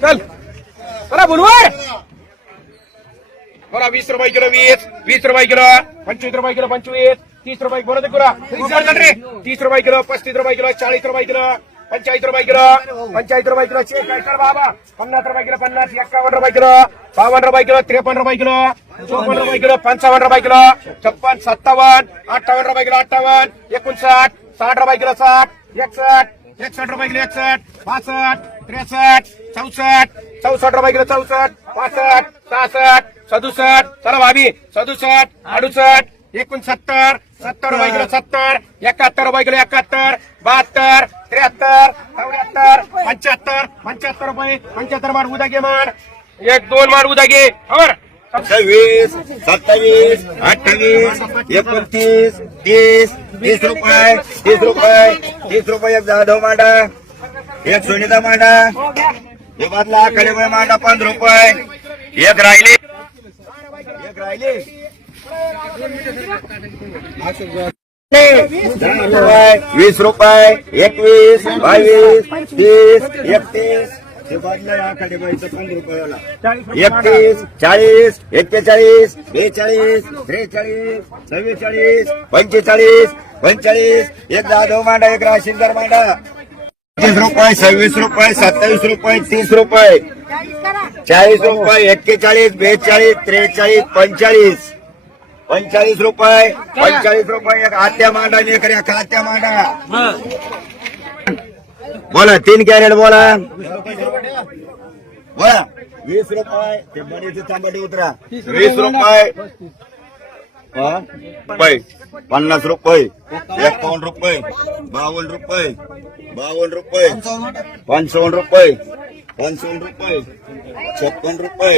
चल चला बोलवाय बोला वीस रुपये किलो वीस वीस रुपये किलो पंचवीस रुपये किलो पंचवीस तीस रुपये बोला गुरा रे तीस रुपये किलो पस्तीस रुपये किलो चाळीस रुपये किलो पंचाळीस रुपये किलो पंचाळीस रुपये किलो बाबा पन्नास रुपये किलो पन्नास एक्कावन्न रुपये किलो बावन्न रुपये किलो त्रेपन्न रुपये किलो चोपन्न रुपये किलो पंचावन्न रुपये किलो छप्पन सत्तावन्न अठ्ठावन्न रुपये किलो अठ्ठावन्न एकोणसाठ साठ रुपये किलो साठ एकसष्ट एकसष्ट रुपये किलो एकसष्ट पासष्ट त्रेसष्ट चौसष्ट चौसष्ट रुपये किलो चौसष्ट पासष्ट सहासष्ट सदुसष्ट चला भाभी सदुसष्ट अडुसष्ट एकोणसत्तर सत्तर रुपये किलो सत्तर एकाहत्तर रुपये किलो एकाहत्तर बहात्तर त्र्याहत्तर चौऱ्याहत्तर पंच्याहत्तर पंच्याहत्तर रुपये पंच्याहत्तर मार उद्या घे मार एक दोन मार उद्या घे. और सव्वीस सत्तावीस अठ्ठावीस एकोणतीस तीस तीस रुपये तीस रुपये तीस रुपये एक जाधव मांडा एक सुनीता मांडा. हे बदला कडेबाई मांडा पंधरा रुपये. एक राहिली. एक राहिली. रुपये वीस रुपये एकवीस बावीस तीस एकतीस. हे बदला रुपयाला एकतीस चाळीस एक्केचाळीस बेचाळीस त्रेचाळीस चव्वेचाळीस पंचेचाळीस पंचेचाळीस. एक जाधव मांडा एक राशीनदार मांडा. तीस रुपये सव्वीस रुपये सत्तावीस रुपये तीस रुपये. चाळीस रुपये एक्केचाळीस बेचाळीस त्रेचाळीस पंचाळीस. पंचाळीस रुपये पंचाळीस रुपये एक आत्या मांडा एक रेखा आत्या मांडा? बोला तीन कॅरेट बोला. बोला वीस रुपये ते तांबडी उतरा. वीस रुपये. रुपये. पन्नास रुपये. एकावन्न रुपये. बावन्न रुपये. बावन्न रुपये. पंचावन्न रुपये. पंचावन्न रुपये. छप्पन रुपये.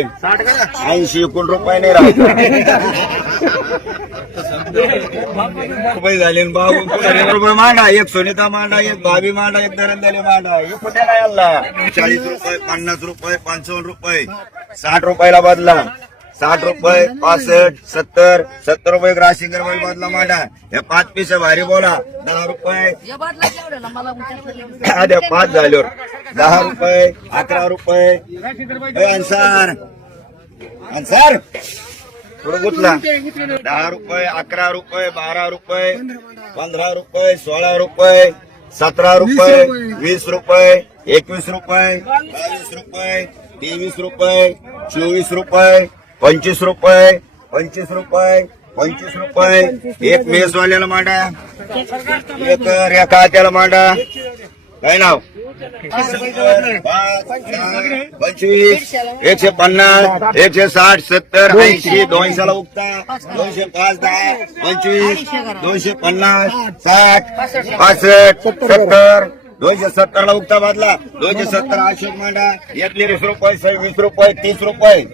ऐंशी एकूण रुपये नाही राहत. रुपये झाले बावन रुपये. मांडा एक सुनीता मांडा एक भाभी मांडा एक दरंदाली मांडा. एक कुठे चाळीस रुपये पन्नास रुपये पंचावन्न रुपये. साठ रुपयाला बदला. साठ रुपये पासष्ट सत्तर सत्तर रुपये राशिंगर बदला मांडा. हे पाच पिसे भारी बोला. दहा रुपये. अरे पाच झाल्यावर. दहा रुपये अकरा रुपये. अन्सार. अन्सार. थोडं गुतला. दहा रुपये अकरा रुपये बारा रुपये पंधरा रुपये सोळा रुपये सतरा रुपये वीस रुपये एकवीस रुपये बावीस रुपये तेवीस रुपये चोवीस रुपये पंचवीस रुपये पंचवीस रुपये पंचवीस रुपये. एक मेसवाल्याला मांडा. एक रेखात्याला मांडा. काय नाव? पंचवीस एकशे पन्नास एकशे साठ सत्तर ऐंशी दोनशेला उगता. दोनशे पाच दहा पंचवीस दोनशे पन्नास साठ पासष्ट सत्तर. दोनशे सत्तरला उगता बादला. दोनशे सत्तर अशोक मांडा. एक रुपये सव्वीस रुपये तीस रुपये.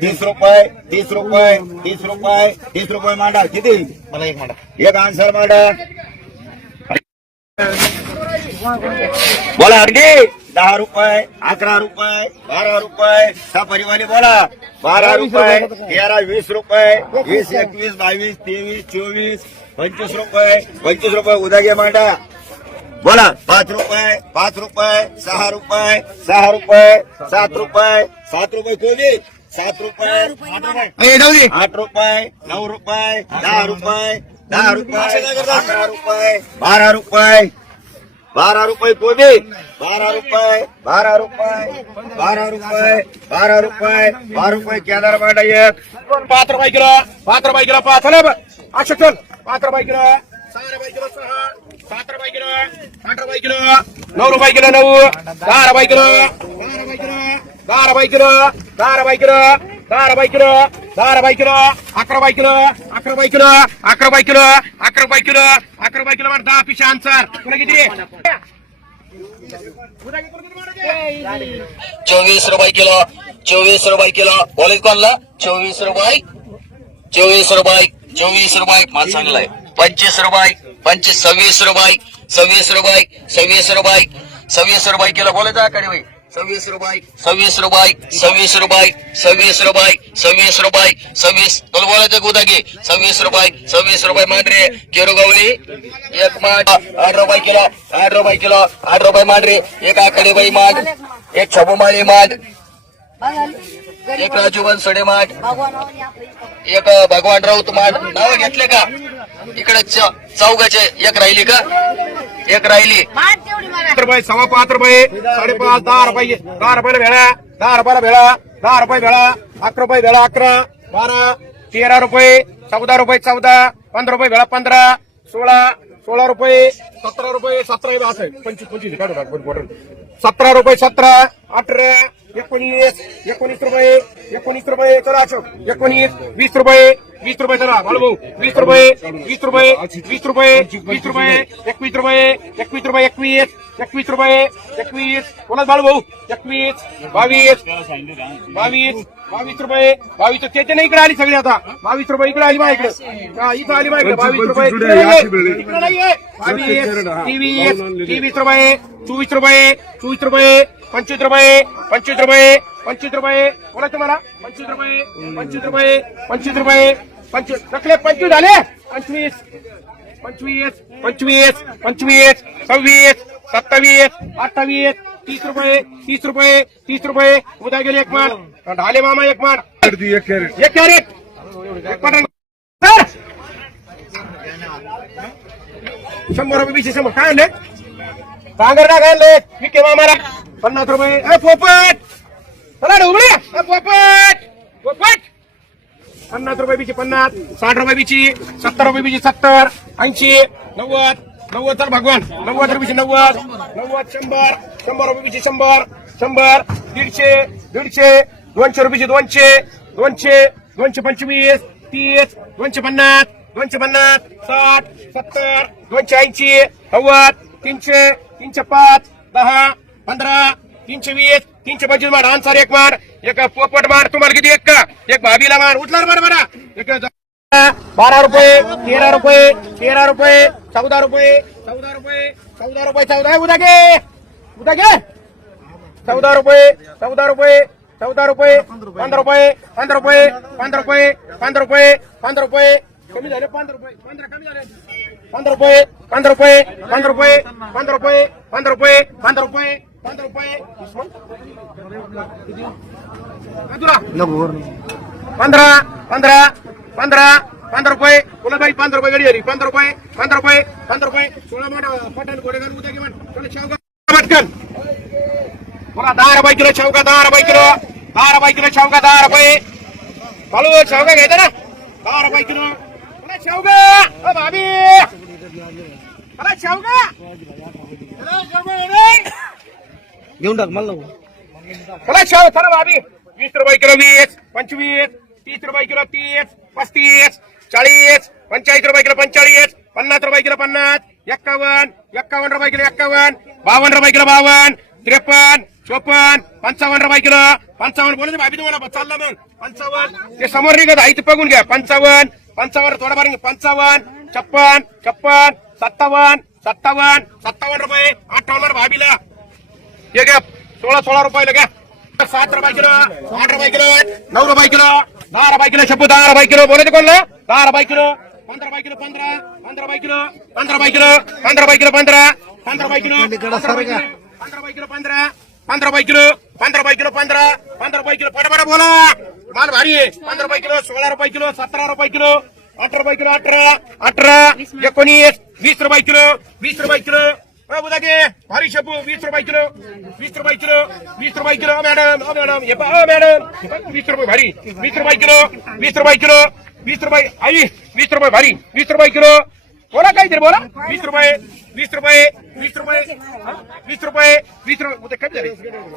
तीस रुपये तीस रुपये तीस रुपये तीस रुपये मांडा. किती? मला एक मांडा. एक आन्सर मांडा. बोला अगदी दहा रुपये अकरा रुपये बारा रुपये. सफारीवाले बोला. बारा रुपये तेरा वीस रुपये वीस एकवीस बावीस तेवीस चोवीस पंचवीस रुपये. पंचवीस रुपये उद्या घे मांडा. बोला पाच रुपये पाच रुपये सहा रुपये सहा रुपये सात रुपये सात रुपये कोणी सात रुपये आठ रुपये. नऊ रुपये दहा रुपये दहा रुपये अकरा रुपये बारा रुपये बारा रुपये कोबी बारा रुपये बारा रुपये बारा रुपये बारा रुपये बारा रुपये केदार मांडा एक. पाच रुपये किलो पाच रुपये किलो पाच. चल पाच रुपये किलो. सहा रुपये किलो सहा सात रुपये किलो आठ रुपये किलो नऊ रुपये किलो नऊ दहा रुपये किलो दहा रुपये किलो दहा रुपये किलो दहा रुपये किलो दहा रुपये किलो अकरा रुपये किलो अकरा रुपये किलो अकरा रुपये किलो अकरा रुपये किलो अकरा रुपये किलो दहा पिशा आन्सर किती चोवीस रुपये किलो चोवीस रुपये किलो बोलित कोणला चोवीस रुपये चोवीस रुपये चोवीस रुपये मला चांगलाय पंचवीस रुपये पंचवीस सव्वीस रुपये सव्वीस रुपये सव्वीस रुपये सव्वीस रुपये किलो बोलायचा कडे भाई सव्वीस रुपये सव्वीस रुपये सव्वीस रुपये सव्वीस रुपये सव्वीस रुपये सव्वीस. तुला बोलायचं उद्या घे सव्वीस रुपये सव्वीस रुपये मांडरे केरू गवळी एक मांड आठ रुपये किलो आठ रुपये किलो आठ रुपये मांडरे एक आकडे बाई मांड एक छबुमाळी मांड एक राजू सडे माठ एक भगवान राऊत माठ नाव घेतले का? इकडे च- चौघाचे एक राहिली का? एक राहिली. पाच रुपये सव्वा पाच रुपये साडेपाच दहा रुपये दहा रुपयाला भेळा. दहा रुपयाला भेळा. दहा रुपये भेळा. अकरा रुपये भेळा अकरा. बारा. तेरा रुपये चौदा रुपये चौदा. पंधरा रुपये भेळा पंधरा. सोळा. सोळा रुपये सतरा रुपये सतरा असं. पंचवीस पंचवीस काढू टाक, सतरा रुपये सतरा अठरा एकोणीस एकोणीस रुपये एकोणीस रुपये चला अशोक एकोणीस वीस रुपये वीस रुपये चला भाऊ वीस रुपये वीस रुपये वीस रुपये वीस रुपये एकवीस रुपये एकवीस रुपये एकवीस एकवीस रुपये एकवीस. कोणाच बाळू भाऊ एकवीस बावीस बावीस. बावीस रुपये बावीस त्याच्या नाही इकडे आली सगळी आता. बावीस रुपये इकडे आली माझ्या इकडे इथं आली माझ्या इकडे बावीस रुपये इकडे. नाहीये. बावीस तेवीस तेवीस रुपये चोवीस रुपये चोवीस रुपये पंचवीस रुपये पंचवीस रुपये पंचवीस रुपये बोलायचं मला? पंचवीस रुपये पंचवीस रुपये पंचवीस रुपये पंचवीस रकले पंचवीस झाले. पंचवीस पंचवीस पंचवीस पंचवीस सव्वीस सत्तावीस अठ्ठावीस तीस रुपये तीस रुपये तीस रुपये. उद्या गेले एक मान ढाले मामा एक मान एक कॅरेट. एक पटन. सर! शंभर रुपये बीचे शंभर. काय आणले? सांगर काय आणले. विके मामाला. पन्नास रुपये. ए पोपट. चला उघडे पोपट. पोपट. पन्नास रुपये बीची पन्नास साठ रुपये बीची सत्तर रुपये बीची सत्तर ऐंशी नव्वद. नव्वद तर भगवान. नव्वद रुपयाची नव्वद. नव्वद शंभर. शंभर रुपयाची शंभर. शंभर. दीडशे. दीडशे. दोनशे रुपयाची दोनशे. दोनशे. दोनशे पंचवीस. तीस. दोनशे पन्नास. दोनशे पन्नास. साठ. सत्तर. दोनशे ऐंशी. नव्वद. तीनशे. तीनशे पाच. दहा. पंधरा. तीनशे वीस. तीनशे पंचवीस मार आन्सर एक मार एक पोपट मार तुम्हाला किती एक का? एक भाभीला मार उठला मार मारा एक बारा रुपये तेरा रुपये तेरा रुपये चौदा रुपये चौदा रुपये चौदा रुपये चौदा उद्या घे उद्या घे चौदा रुपये चौदा रुपये चौदा रुपये पंधरा रुपये पंधरा रुपये पंधरा रुपये पंधरा रुपये पंधरा रुपये कमी झाले पंधरा रुपये पंधरा कमी झाले पंधरा रुपये पंधरा रुपये पंधरा रुपये पंधरा रुपये पंधरा रुपये पंधरा रुपये पंधरा रुपये हा पंधरा पंधरा पंधरा पंधरा रुपये. बोला बाई पंधरा रुपये गडी पंधरा रुपये पंधरा रुपये पंधरा रुपये. सोळा मोठा पटन गोडेगार उद्या शेवगा पटकन. बोला दहा रुपये किलो शेवगा दहा रुपये किलो. दहा रुपये किलो शेवगा दहा रुपये. चालू शेवगा घ्यायचा ना? दहा रुपये किलो. बोला शेवगा अ भाभी. बोला शेवगा. घेऊन टाक मला शाव चला भाभी. वीस रुपये किलो वीस पंचवीस. तीस रुपये किलो तीस पस्तीस चाळीस पंचाळीस रुपये किलो पंचाळीस पन्नास रुपये किलो पन्नास एक्कावन्न एक्कावन्न रुपये किलो एक्कावन्न बावन्न रुपये किलो बावन्न त्रेपन्न चोपन्न पंचावन्न रुपये किलो पंचावन्न बोलायचं भाभी तुम्हाला चालला मग. पंचावन्न. ते समोर निघत आहे इथं बघून घ्या. पंचावन्न पंचावन्न थोडा पंचावन्न छप्पन छप्पन सत्तावन्न सत्तावन्न सत्तावन्न रुपये अठ्ठावन्न भाभीला. हे घ्या सोळा सोळा रुपयाला घ्या. सात रुपये किलो आठ रुपये किलो नऊ रुपये किलो दहा रुपये किलो शंभर दहा रुपये किलो बोलायचं कोणला दहा रुपये किलो पंधरा रुपये किलो पंधरा पंधरा रुपये किलो पंधरा रुपये किलो पंधरा रुपये किलो पंधरा पंधरा रुपये किलो पंधरा रुपये किलो पंधरा रुपये किलो पंधरा पंधरा रुपये किलो पंधरा रुपये किलो पंधरा पंधरा रुपये किलो पटापटा बोला माल भारी आहे भारी शेपू वीस रुपये किलो वीस रुपये किलो वीस रुपये किलो. मॅडम अ मॅडम हे पहा, अ मॅडम. हे पहा, वीस रुपये भारी. वीस रुपये किलो वीस रुपये किलो वीस रुपये आई वीस रुपये भारी. वीस रुपये किलो. बोला काहीतरी बोला. वीस रुपये वीस रुपये वीस रुपये वीस रुपये वीस रुपये उद्या कमी झाले?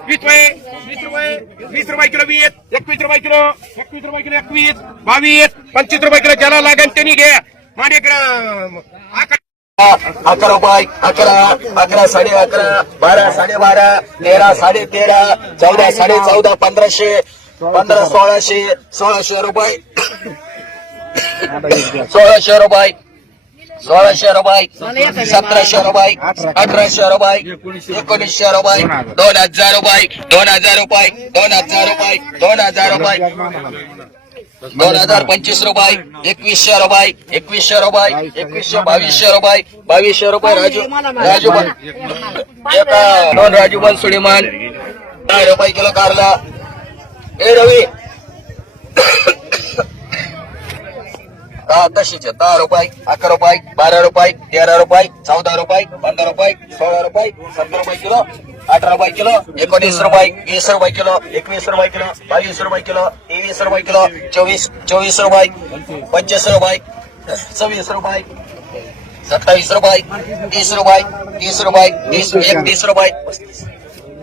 वीस रुपये वीस रुपये वीस रुपये किलो वीस एकवीस रुपये किलो एकवीस रुपये किलो एकवीस बावीस पंचवीस रुपये किलो ज्याला लागेल त्यांनी घ्या. माझ्याकडे अकरा बाय अकरा अकरा साडे अकरा बारा साडे बारा तेरा साडे तेरा चौदा साडे चौदा पंधराशे पंधरा सोळाशे सोळाशे रुपये. सोळाशे रुपये सोळाशे रुपये सतराशे रुपये अठराशे रुपये एकोणीसशे रुपये दोन हजार रुपये दोन हजार रुपये दोन हजार रुपये दोन हजार रुपये. दोन हजार पंचवीस रुपये एकवीसशे रुपये एकवीसशे रुपये एकवीसशे बावीसशे रुपये बावीसशे रुपये राजू राजू एक दोन राजू बन सुडीमान दहा रुपये किलो कारला. ए रवी. तशीच आहे. दहा रुपये अकरा रुपये बारा रुपये तेरा रुपये चौदा रुपये पंधरा रुपये सोळा रुपये सत्तर रुपये किलो अठरा रुपये किलो एकोणीस रुपये वीस रुपये किलो एकवीस रुपये किलो बावीस रुपये किलो तेवीस रुपये किलो चोवीस चोवीस रुपये पंचवीस रुपये सव्वीस रुपये सत्तावीस रुपये तीस रुपये तीस रुपये तीस एकतीस रुपये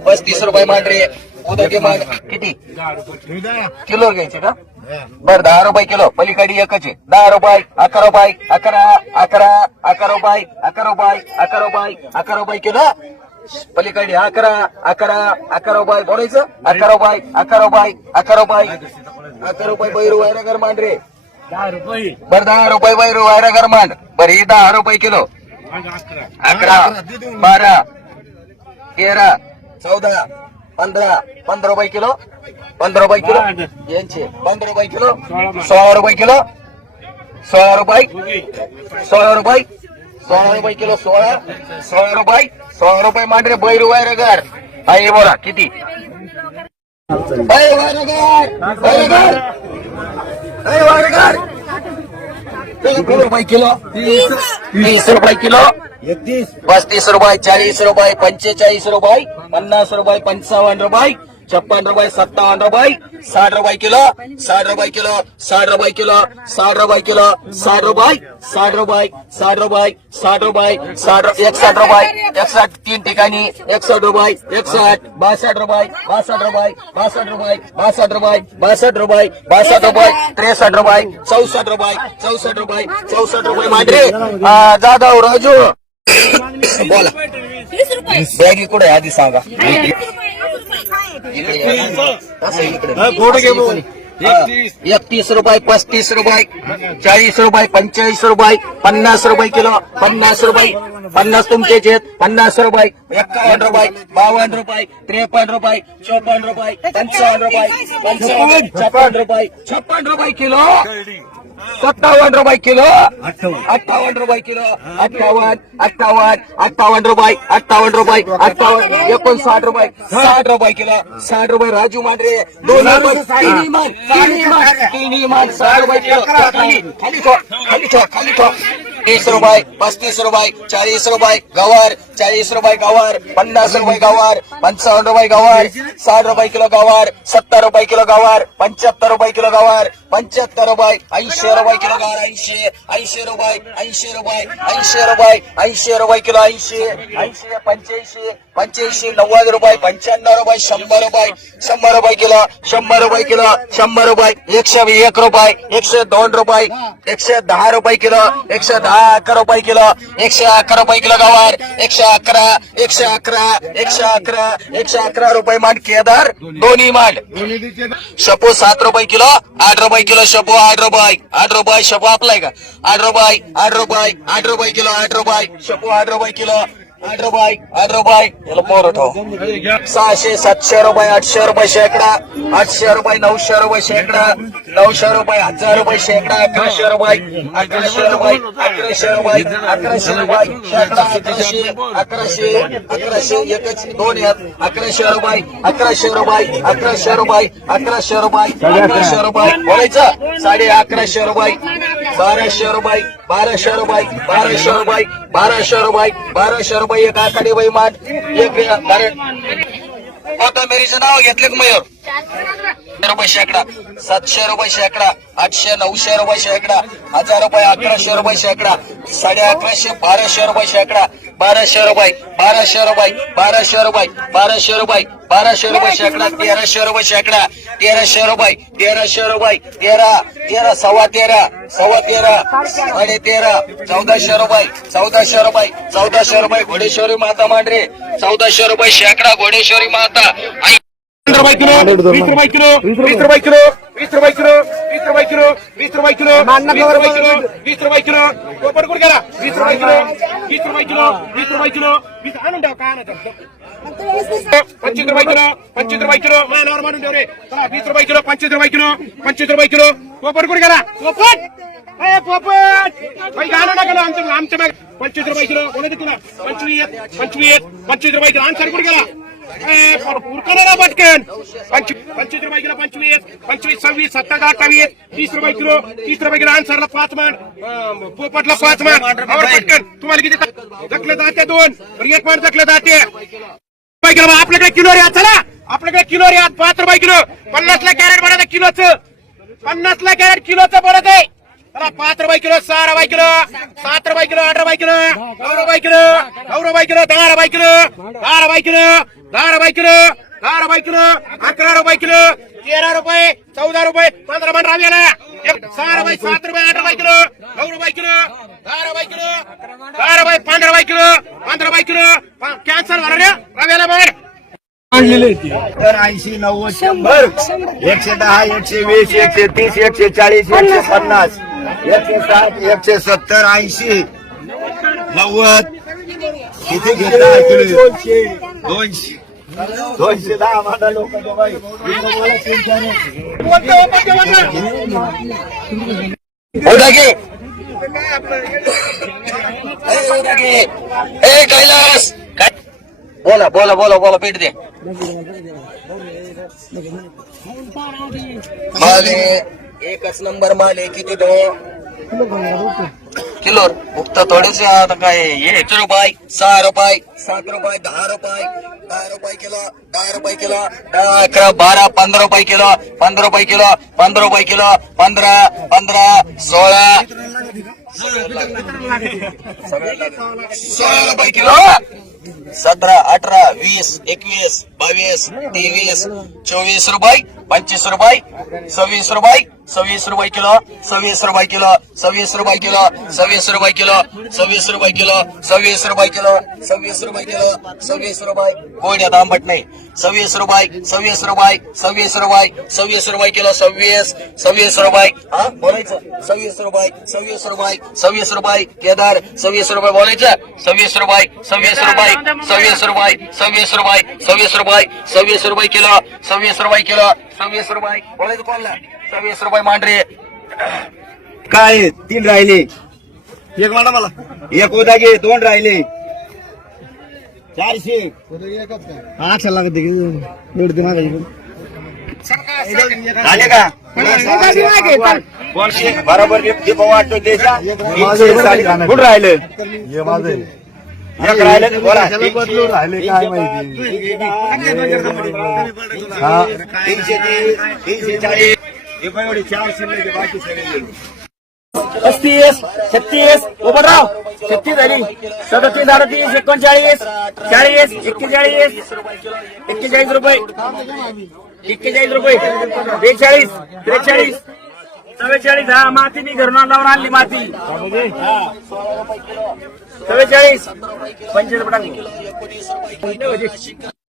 पस्तीस रुपये मांडरे उद्या घे मांड किती? किलो घ्यायचे का? बर दहा रुपये किलो. पलीकडे एकच आहे. दहा रुपये अकरा रुपये अकरा अकरा अकरा रुपये अकरा रुपये अकरा रुपये अकरा रुपये किलो. पलीकडे अकरा अकरा अकरा रुपये बोलायचं. अकरा रुपये अकरा रुपये अकरा रुपये. अकरा रुपये बैरू वायरागर मांडरे बर दहा रुपये बैरू वायरागर मांड. बर ही दहा रुपये किलो. अकरा बारा तेरा चौदा पंधरा पंधरा रुपये किलो. पंधरा रुपये किलो. यांचे. पंधरा रुपये किलो. सोळा रुपये किलो. सोळा रुपये. सोळा रुपये. सोळा रुपये किलो सोळा. सोळा रुपये. सोळा रुपये मांडरे बैरू वायरगार आहे बोला किती? रुपये किलो? तीस रुपये किलो. पस्तीस रुपये चाळीस रुपये पंचेचाळीस रुपये पन्नास रुपये पंचावन्न रुपये. छप्पन रुपये सत्तावन्न रुपये साठ रुपये किलो साठ रुपये किलो साठ रुपये किलो साठ रुपये किलो साठ रुपये साठ रुपये साठ रुपये साठ रुपये साठ एकसठ रुपये एकसठ तीन ठिकाणी एकसठ रुपये एकसठ बासष्ट रुपये बासष्ट रुपये बासष्ट रुपये बासष्ट रुपये बासष्ट रुपये बासष्ट रुपये त्रेसष्ट रुपये चौसष्ट रुपये चौसष्ट रुपये चौसष्ट रुपये मांडरे जाधव राजू बोला. बॅगी कुठे आधी सांगा. एकतीस रुपये पस्तीस रुपये चाळीस रुपये पंचेचाळीस रुपये पन्नास रुपये किलो पन्नास रुपये पन्नास तुमचेच आहेत पन्नास रुपये एक्कावन्न रुपये बावन्न रुपये त्रेपन्न रुपये चोपन्न रुपये पंचावन्न रुपये पंचावन्न छप्पन रुपये छप्पन रुपये किलो. सत्तावन्न रुपये किलो. अठ्ठावन्न. रुपये किलो. अठ्ठावन्न अठ्ठावन्न अठ्ठावन्न रुपये अठ्ठावन्न रुपये अठ्ठावन्न एकोणसाठ रुपये साठ रुपये किलो. साठ रुपये राजू मांडरे दोन तिन्ही मान तिन्ही मान तिन्ही मान साठ रुपये किलो. खाली खाली ठो खाली ठो खाली ठो तीस रुपये पस्तीस रुपये चाळीस रुपये गवार चाळीस रुपये गवार पन्नास रुपये गवार पंचावन्न रुपये गवार साठ रुपये किलो गवार सत्तर रुपये किलो गवार पंच्याहत्तर रुपये किलो गवार पंच्याहत्तर रुपये ऐंशी रुपये किलो गवार ऐंशी ऐंशी रुपये ऐंशी रुपये ऐंशी रुपये ऐंशी रुपये किलो ऐंशी ऐंशी पंच्याऐंशी पंच्याऐंशी नव्वद रुपये पंच्याण्णव रुपये शंभर रुपये शंभर रुपये किलो शंभर रुपये किलो शंभर रुपये एकशे एक रुपये एकशे दोन रुपये एकशे दहा रुपये किलो एकशे दहा अकरा रुपये किलो एकशे अकरा रुपये किलो गवार एकशे अकरा एकशे अकरा एकशे अकरा एकशे अकरा रुपये मांड केदार दोन्ही मांड. शपो सात रुपये किलो आठ रुपये किलो शपो आठ रुपये आठ रुपये शपो आपलाय का? आठ रुपये आठ रुपये आठ रुपये किलो आठ रुपये शपू आठ रुपये किलो आठ रुपये आठ रुपये याला सहाशे सातशे रुपये आठशे रुपये शेकडा आठशे रुपये नऊशे रुपये शेकडा नऊशे रुपये हजार रुपये शेकडा अकराशे रुपये अकराशे रुपये अकराशे रुपये अकराशे रुपये शेकडा अकराशे अकराशे अकराशे एकच दोन यात. अकराशे रुपये अकराशे रुपये अकराशे रुपये अकराशे रुपये अकराशे रुपये. बोलायचं? साडे अकराशे रुपये. बाराशे रुपये बाराशे रुपये बाराशे रुपये बाराशे रुपये बाराशे रुपये एक आखाडी बाई मान एक कोथंबिरीचं नाव घेतले का मयूर रुपये शेकडा सातशे रुपये शेकडा आठशे नऊशे रुपये शेकडा हजार रुपये अकराशे रुपये शेकडा साडे अकराशे बाराशे रुपये शेकडा बाराशे रुपये बाराशे रुपये बाराशे रुपये बाराशे रुपये बाराशे रुपये शेकडा तेराशे रुपये शेकडा तेराशे रुपये तेराशे रुपये तेरा तेरा सव्वा तेरा सव्वा तेरा साडे तेरा चौदाशे रुपये चौदाशे रुपये चौदाशे रुपये घोडेश्वरी माता मांडरे चौदाशे रुपये शेकडा घोडेश्वरी माता. आई रुपये किलो वीस रुपये किलो वीस रुपये किलो वीस रुपये किलो वीस रुपये किलो वीस रुपये किलो वीस रुपये किलो वीस रुपये किलो कोपर कुठे गेला वीस रुपये किलो वीस रुपये किलो वीस रुपये किलो वीस आणून ठेव काय आणायचं पंचवीस रुपये किलो पंचवीस रुपये किलो मानावर मानून ठेव रे चला वीस रुपये किलो पंचवीस रुपये किलो पंचवीस रुपये किलो कोपर कुठे गेला पोपट ए, पोपट बाई घालू नका ना आमच्या आमच्या मागे पंचवीस रुपये किलो कोणाचं तुला पंचवीस पंचवीस पंचवीस रुपये किलो आन्सर कुठे गेला ए, पर- उरकलं ना पटकन. पंचवीस रुपये किलो पंचवीस पंचवीस सव्वीस सत्तावीस अठ्ठावीस तीस रुपये किलो तीस रुपये किलो आन्सरला पाच मान पोपटला पाच मान पटकन. तुम्हाला किती जखले जाते दोन. एक मान जखले जाते रुपये किलो आपल्याकडे किलो रे चला. आपल्याकडे किलो रे पाच रुपये किलो. पन्नासला कॅरेट बनत किलोचं. पन्नासला कॅरेट किलोचं बनत आहे पाच रुपये किलो सहा रुपये किलो सात रुपये किलो आठ रुपये किलो नऊ रुपये किलो नऊ रुपये किलो दहा रुपये किलो दहा रुपये किलो दहा रुपये किलो दहा रुपये किलो अकरा रुपये किलो तेरा रुपये चौदा रुपये पंधरा पण एक सहा रुपये सात रुपये आठ रुपये किलो नऊ रुपये किलो दहा रुपये किलो दहा रुपये पंधरा रुपये किलो पंधरा रुपये किलो. कॅन्सर झाला रे रावेला बाहेर. तर ऐंशी नव्वद शंभर एकशे दहा एकशे वीस एकशे तीस एकशे चाळीस एकशे पन्नास. एकशे साठ एकशे सत्तर ऐंशी नव्वद. किती घेतला? दोनशे. दोनशे दहा माझा लोक ए, कैलास! काय? बोला बोला बोला बोला पीठ दे. माले एकच नंबर माले किती तो किलो फक्त थोडेच आता काय एक रुपये सहा रुपये सात रुपये दहा रुपये दहा रुपये किलो दहा रुपये किलो दहा अकरा बारा पंधरा रुपये किलो पंधरा रुपये किलो पंधरा रुपये किलो पंधरा पंधरा सोळा सोळा रुपये किलो सतरा अठरा वीस एकवीस बावीस तेवीस चोवीस रुपये पंचवीस रुपये सव्वीस रुपये सव्वीस रुपये किलो सव्वीस रुपये किलो सव्वीस रुपये किलो सव्वीस रुपये किलो सव्वीस रुपये किलो सव्वीस रुपये किलो सव्वीस रुपये किलो सव्वीस रुपये कोण गोड्यात आंबट नाही सव्वीस रुपये सव्वीस रुपये सव्वीस रुपये सव्वीस रुपये किलो सव्वीस सव्वीस रुपये हा बोलायचं सव्वीस रुपये सव्वीस रुपये सव्वीस रुपये केदार सव्वीस रुपये बोलायचं सव्वीस रुपये सव्वीस रुपये सव्वीस रुपये सव्वीस रुपये सव्वीस रुपये सव्वीस रुपये किलो सव्वीस रुपये किलो सव्वीस रुपये कोणला सव्वीस रुपये मांडरे काय तीन राहिले एक म्हणा मला एक उदा घे दोन राहिले चारशे आठ लागत दीड दिन झाले का कोणशे बरोबर वाटतो त्याच्या कुठं राहिलं एक राहिलं बोला. राहिले काय माहिती? हा तीनशे तीस तीनशे चाळीस. पण एवढे चार शिल्लक आहे, बाकी सगळे पस्तीस छत्तीस ओबरराव छत्तीस झाली. सदतीस अडतीस एकोणचाळीस चाळीस एक्केचाळीस एक्केचाळीस रुपये. एक्केचाळीस रुपये. बेचाळीस त्रेचाळीस चव्वेचाळीस. हा माती मी घरून आणली माती. चव्वेचाळीस पंचवीस रुपये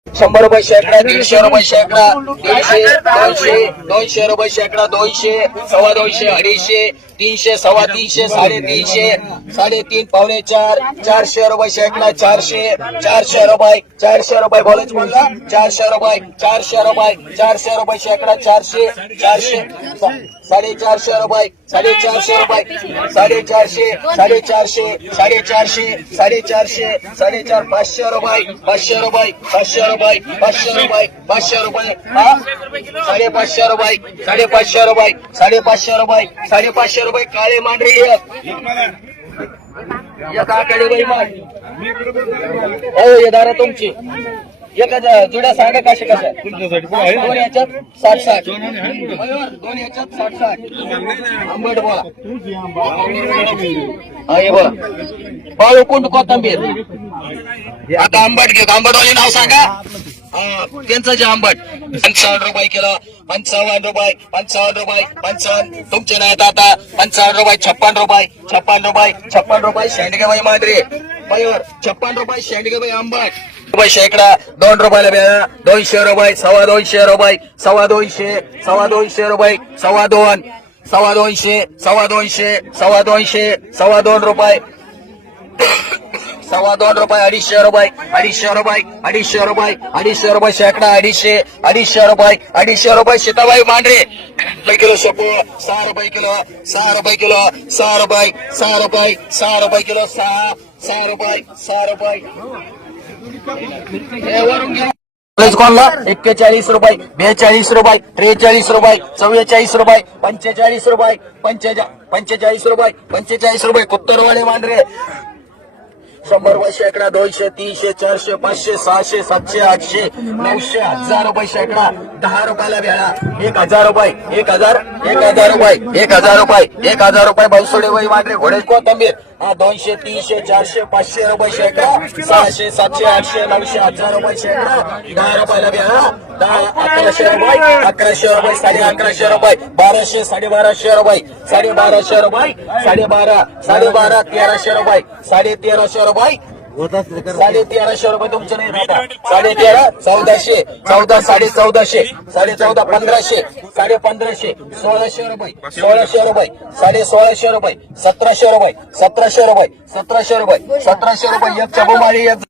शंभर रुपये शेकडा दीडशे रुपये शेकडा दीडशे दोनशे दोनशे रुपये शेकडा दोनशे सव्वा दोनशे अडीचशे तीनशे सव्वा तीनशे साडेतीनशे साडेतीन पावणे चार चारशे रुपये शेकडा चारशे चारशे रुपये चारशे रुपये बोलायचं म्हणला? चारशे रुपये चारशे रुपये चारशे रुपये शेकडा चारशे चारशे साडेचारशे रुपये साडेचारशे रुपये साडेचारशे साडेचारशे साडेचारशे साडेचारशे साडेचार पाचशे रुपये पाचशे रुपये पाचशे रुपये पाचशे रुपये पाचशे रुपये हा? साडेपाचशे रुपये साडेपाचशे रुपये साडेपाचशे रुपये साडेपाचशे रुपये काळे मांढरे एक एक आकडे बाई मांड हो हे दारा तुमची. एका जुड्या सांगा कशा कशा दोन याच्यात साठ साठ दोन याच्यात साठ साठ आंबट बोला हा हे बोला बाळू. कुंड कोथंबीर. आता आंबट घे आंबटवाले नाव सांगा. त्यांचा जे आंबट. पंचावन्न रुपये किलो पंचावन्न रुपये पंचावन्न रुपये पंचावन्न. तुमचे नाही आता. पंचावन्न रुपये छप्पन रुपये छप्पन रुपये छप्पन रुपये शेंडगेबाई बाई मांडरे मयूर छप्पन रुपये शेंडगेबाई आंबट. रुपये शेकडा दोन रुपयाला बेळा दोनशे रुपये सव्वा दोनशे रुपये सव्वा दोनशे सव्वा दोनशे रुपये सव्वा दोन सव्वा दोनशे सव्वा दोनशे सव्वा दोनशे सव्वा दोन रुपये. सव्वा दोन रुपये अडीचशे रुपये अडीचशे रुपये अडीचशे रुपये अडीचशे रुपये शेकडा अडीचशे अडीचशे रुपये अडीचशे रुपये सीताबाई मांढरे. रुपये किलो शेपू सहा रुपये किलो सहा रुपये किलो सहा रुपये सहा रुपये सहा रुपये किलो सहा सहा रुपये सहा रुपये. कोणला? एक्केचाळीस रुपये बेचाळीस रुपये त्रेचाळीस रुपये चव्वेचाळीस रुपये पंचेचाळीस रुपये पंचेचा पंचेचाळीस रुपये पंचेचाळीस रुपये. कुत्तरवाडे मांढरे. शंभर रुपये शेकडा दोनशे तीनशे चारशे पाचशे सहाशे सातशे आठशे नऊशे हजार रुपये शेकडा दहा रुपयाला भेळा. एक हजार रुपये एक हजार एक हजार रुपये एक हजार रुपये एक हजार रुपये बलसोडे वही मांडरे घोडे कोथंबीर. हा दोनशे तीनशे चारशे पाचशे रुपये शेकडा सहाशे सातशे आठशे नऊशे हजार रुपये शेकडा दहा रुपयाला भेळा. दहा अकराशे रुपये अकराशे रुपये साडे अकराशे रुपये बाराशे साडेबाराशे रुपये साडे बाराशे रुपये साडेबारा साडेबारा तेराशे रुपये साडे तेराशे रुपये. साडे तेराशे रुपये तुमचे नाही दादा साडे तेरा चौदाशे चौदा साडे चौदाशे साडे चौदा पंधराशे साडे पंधराशे सोळाशे रुपये सोळाशे रुपये साडे सोळाशे रुपये सतराशे रुपये सतराशे रुपये सतराशे रुपये सतराशे रुपये एक चबुमाळी एक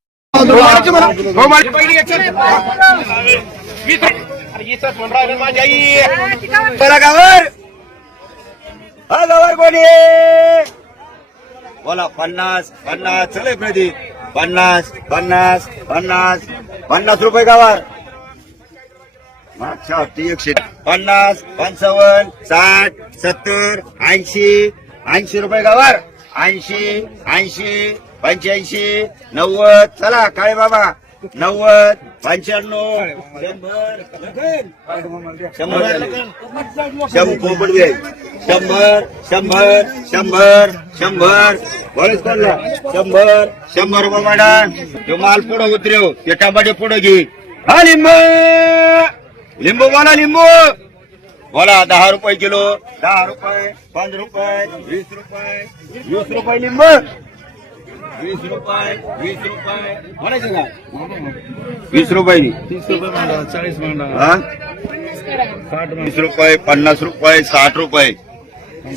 गावर हा गावर कोणी बोला पन्नास पन्नास चले प्रदीप पन्नास पन्नास पन्नास पन्नास रुपये गावार मागच्या हप्ती एकशे पन्नास पंचावन्न साठ सत्तर ऐंशी ऐंशी रुपये गावार ऐंशी ऐंशी पंच्याऐंशी नव्वद. चला काळे बाबा. नव्वद पंच्याण्णव शंभर शंभर शंभर शंभर शंभर शंभर शंभर. बरेच शंभर शंभर रुपये मॅडम तो माल पुढं उतरेव. ते टमाटे पुढं घे. हा लिंबू. लिंबू बोला लिंबू. बोला दहा रुपये किलो. दहा रुपये पंधरा रुपये वीस रुपये वीस रुपये लिंबू. वीस रुपये वीस रुपये. म्हणायचं का? वीस रुपये. तीस रुपये मांडा चाळीस मांडा हा? साठ वीस रुपये पन्नास रुपये साठ रुपये.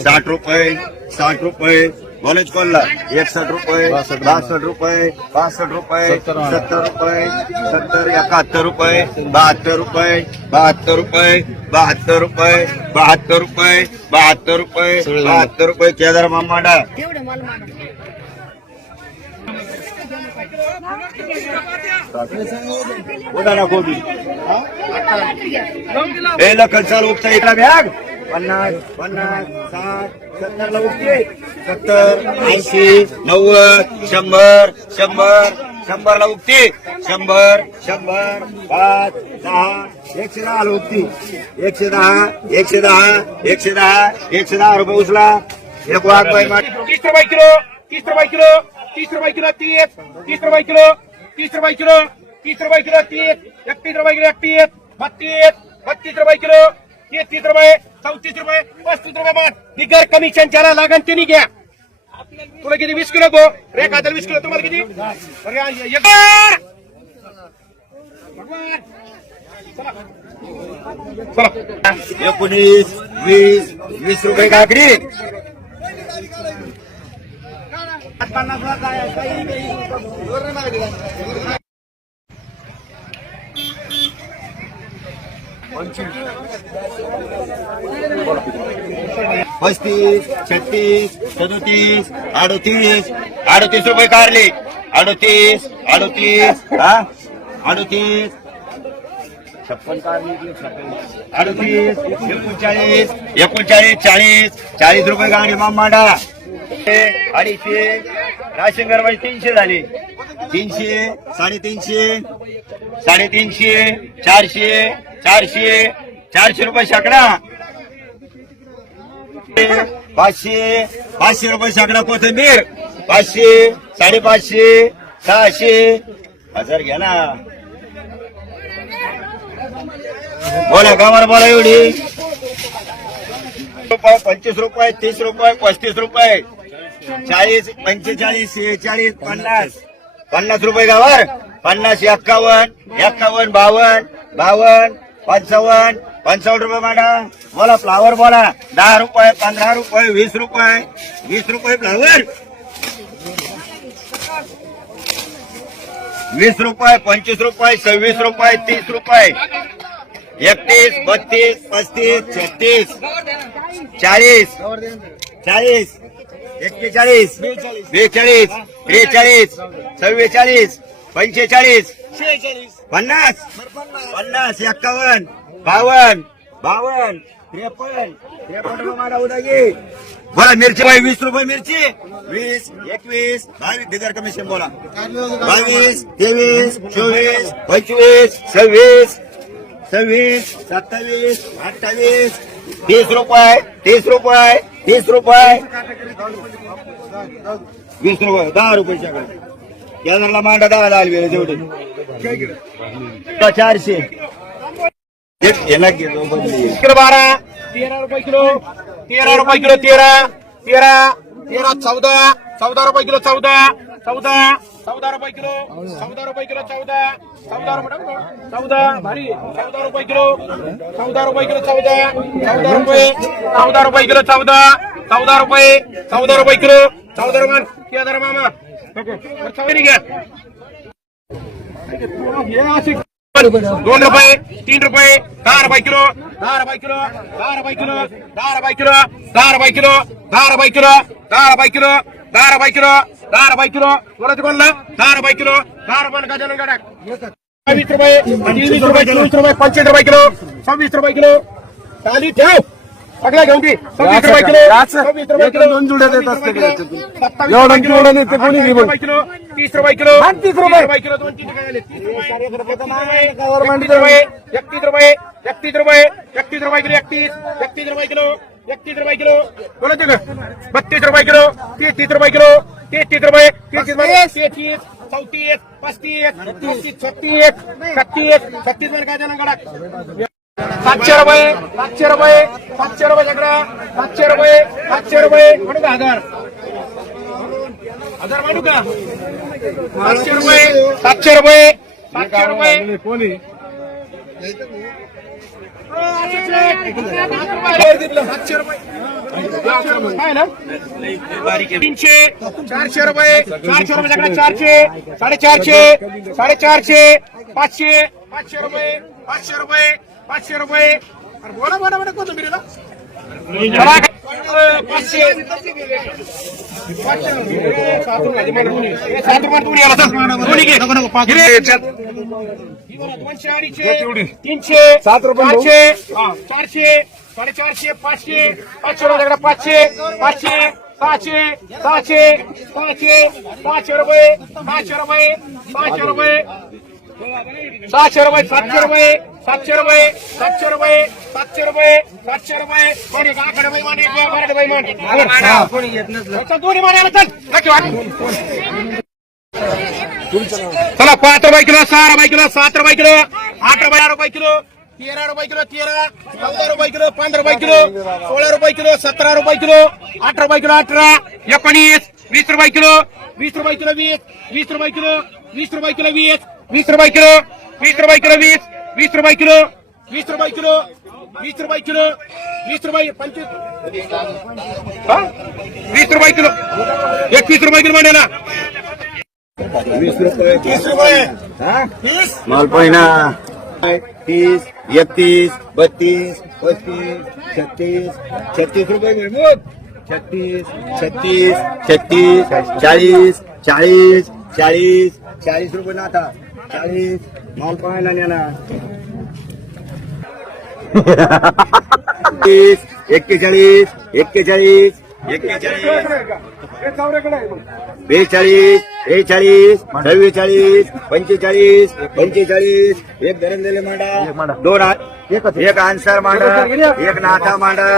साठ रुपये साठ रुपये. कॉलेज कोणला? एकसष्ट रुपये बासष्ट बासष्ट रुपये पासष्ट रुपये सत्तर रुपये सत्तर एकाहत्तर रुपये बहात्तर रुपये बहात्तर रुपये बहात्तर रुपये बहात्तर रुपये बहात्तर रुपये. बहात्तर रुपये. केदार मामाडा बोला ना हे उपता इकडा बॅग. पन्नास पन्नास साठ सत्तरला उपते सत्तर ऐंशी नव्वद शंभर शंभर शंभरला उपते शंभर शंभर पाच दहा एकशे दहा उपती एकशे दहा एकशे दहा एकशे दहा एकशे दहा रुपये उचला. एक वाघ बाई तीस रुपये किलो तीस रुपये किलो. तीस रुपये किलो तीस तीस रुपये किलो तीस रुपये किलो तीस रुपये किलो तीस एकतीस रुपये किलो एकतीस बत्तीस बत्तीस रुपये किलो तीस तीस रुपये चौतीस रुपये पस्तीस रुपये मान बिगर कमिशन ज्याला लागन त्यांनी घ्या. तुला किती वीस किलो गो? रे खात्याला वीस किलो. तुम्हाला किती? भगवान. चला. एकोणीस वीस वीस रुपये काकडी पस्तीस छत्तीस सदोतीस अडोतीस अडोतीस रुपये कारले. अडोतीस अडोतीस हा? अडोतीस. छप्पन अडतीस एकोणचाळीस एकोणचाळीस चाळीस चाळीस रुपये गाडी मामाडा अडीचशे राशन गरबाई तीनशे झाले. तीनशे साडेतीनशे. साडेतीनशे चारशे चारशे चारशे रुपये शेकडा. पाचशे पाचशे रुपये शेकडा कोथिंबीर. पाचशे साडेपाचशे सहाशे. हजार घ्या ना. बोला गावाला बोला एवढी. रुपये पंचवीस रुपये तीस रुपये पस्तीस रुपये. चाळीस पंचेचाळीस शेहेचाळीस पन्नास. पन्नास रुपये गावर पन्नास एक्कावन्न एक्कावन्न बावन्न बावन्न पंचावन्न पंचावन्न रुपये मॅडम बोला फ्लावर बोला. दहा रुपये पंधरा रुपये वीस रुपये. वीस रुपये फ्लावर वीस रुपये पंचवीस रुपये सव्वीस रुपये तीस रुपये. एकतीस बत्तीस पस्तीस छत्तीस चाळीस चाळीस. एक्केचाळीस बेचाळीस. त्रेचाळीस चव्वेचाळीस पंचेचाळीस. पन्नास. पन्नास. एक्कावन्न. बावन्न. बावन्न. त्रेपन्न. त्रेपन्न मारा बोला मिरची बाई वीस रुपये मिरची. वीस एकवीस. बावीस. बिगर कमिशन बोला. बावीस तेवीस चोवीस पंचवीस सव्वीस सव्वीस सत्तावीस अठ्ठावीस तीस रुपये तीस रुपये तीस रुपये. वीस रुपये दहा रुपये केंद्राला मांडा दहा लाल गेले तेवढे. चारशे बारा तेरा रुपये किलो तेरा रुपये किलो तेरा. तेरा तेरा चौदा. चौदा रुपये किलो चौदा. चौदा चौदा रुपये किलो चौदा रुपये किलो चौदा चौदा रुपये चौदा भारी चौदा रुपये किलो चौदा रुपये किलो चौदा चौदा रुपये चौदा रुपये किलो चौदा चौदा रुपये चौदा रुपये किलो चौदा रुपये किती मामा घ्या दोन रुपये तीन रुपये दहा रुपये किलो दहा रुपये किलो दहा रुपये किलो दहा रुपये किलो दहा रुपये किलो दहा रुपये किलो दहा रुपये किलो दहा रुपये किलो दहा रुपये किलो. बोलायचं कोणला? दहा रुपये किलो. दहा रुपये गजानन गडाक वीस रुपये तेवीस रुपये चोवीस रुपये पंचवीस रुपये किलो. सव्वीस रुपये किलो. चाली ठेव. सगळ्या घेऊन ती सव्वीस रुपये किलो. सव्वीस रुपये किलो. दोन जुड्या देत असते कोणी रुपये किलो. तीस रुपये किलो. तीस रुपये. किलो. दोन तीन रुपये. एकतीस रुपये. एकतीस रुपये. एकतीस रुपये किलो एकतीस. एकतीस रुपये किलो. एकतीस रुपये किलो. का? बत्तीस रुपये किलो तीस तीस रुपये किलो तीस तीस रुपये तीस तीस रुपये तेहतीस चौतीस पस्तीस छत्तीस छत्तीस छत्तीस वर काय जण गडाक सातशे रुपये सातशे रुपये सातशे रुपये सगळा सातशे रुपये सातशे रुपये. म्हणू का हजार? हजार म्हणू का? सातशे रुपये सातशे रुपये सातशे रुपये. काय ना तीनशे चारशे रुपये चारशे रुपये सगळं चारशे साडेचारशे साडेचारशे पाचशे पाचशे रुपये पाचशे रुपये पाचशे रुपये. अरे बोला बोला बोला कोथिंबीरीला. पाचशे. तीनशे सात रुपये चारशे साडेचारशे पाचशे पाचशे माझ्याकडे पाचशे पाचशे सहाशे सहाशे सहाशे सहाशे रुपये सहाशे रुपये सहाशे रुपये सहाशे रुपये सातशे रुपये सातशे रुपये सातशे रुपये सातशे रुपये सातशे रुपये कोणी बाई मान एक मराठी बाई मान चल, दोन्ही मान आला चल चला पाच रुपये किलो सहा रुपये किलो सात रुपये किलो आठ रुपये रुपये किलो तेरा रुपये किलो तेरा चौदा रुपये किलो पंधरा रुपये किलो सोळा रुपये किलो सतरा रुपये किलो अठरा रुपये किलो अठरा एकोणीस वीस रुपये किलो वीस रुपये किलो वीस वीस रुपये किलो वीस रुपये किलो वीस वीस रुपये किलो वीस रुपये किलो वीस वीस रुपये किलो वीस रुपये किलो वीस रुपये किलो वीस रुपये पंचवीस. हा? वीस रुपये किलो एकवीस रुपये किलो म्हणेला वीस रुपये तीस. रुपये हा? माल पहिना तीस एकतीस बत्तीस पस्तीस छत्तीस छत्तीस रुपये मिळमूत छत्तीस छत्तीस छत्तीस चाळीस चाळीस चाळीस चाळीस रुपये ना आता. चाळीस माल पाहायला नेला. तीस एक्केचाळीस एक्केचाळीस एक्केचाळीस बेचाळीस बेचाळीस चव्वेचाळीस पंचेचाळीस पंचेचाळीस. एक धरण दिले मांडा. दोन एक आन्सर मांडा. एक नाथा मांडा.